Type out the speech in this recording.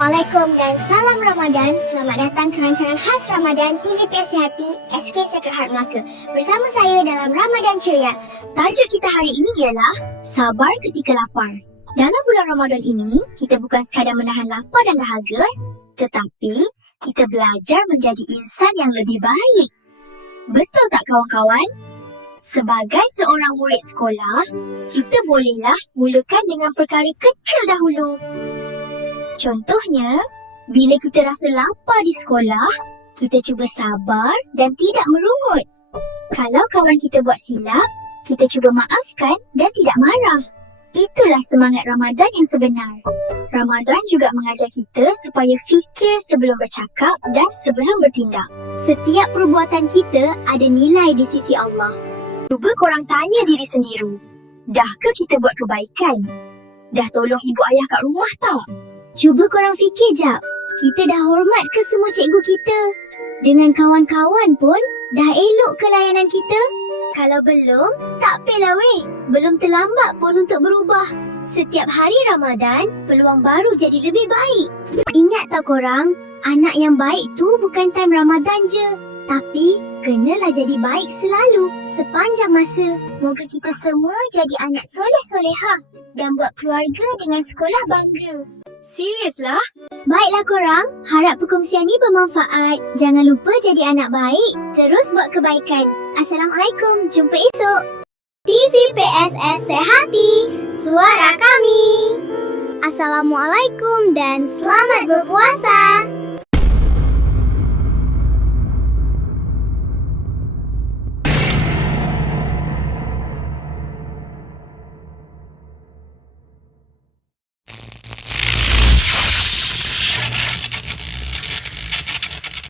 Assalamualaikum dan salam Ramadan. Selamat datang ke rancangan khas Ramadan TVPS Hati SK Sacred Heart Melaka. Bersama saya dalam Ramadan Ceria. Tajuk kita hari ini ialah Sabar Ketika Lapar. Dalam bulan Ramadan ini, kita bukan sekadar menahan lapar dan dahaga, tetapi kita belajar menjadi insan yang lebih baik. Betul tak kawan-kawan? Sebagai seorang murid sekolah, kita bolehlah mulakan dengan perkara kecil dahulu. Contohnya, bila kita rasa lapar di sekolah, kita cuba sabar dan tidak merungut. Kalau kawan kita buat silap, kita cuba maafkan dan tidak marah. Itulah semangat Ramadan yang sebenar. Ramadan juga mengajar kita supaya fikir sebelum bercakap dan sebelum bertindak. Setiap perbuatan kita ada nilai di sisi Allah. Cuba korang tanya diri sendiri, dah ke kita buat kebaikan? Dah tolong ibu ayah kat rumah tak? Cuba korang fikir jap, kita dah hormat ke semua cikgu kita? Dengan kawan-kawan pun, dah elok ke layanan kita? Kalau belum, tak apalah weh. Belum terlambat pun untuk berubah. Setiap hari Ramadan, peluang baru jadi lebih baik. Ingat tak korang, anak yang baik tu bukan time Ramadan je. Tapi, kenalah jadi baik selalu, sepanjang masa. Moga kita semua jadi anak soleh-solehah dan buat keluarga dengan sekolah bangga. Serius lah? Baiklah korang, harap perkongsian ni bermanfaat. Jangan lupa jadi anak baik, terus buat kebaikan. Assalamualaikum, jumpa esok. TVPSS Sehati, suara kami. Assalamualaikum dan selamat berpuasa.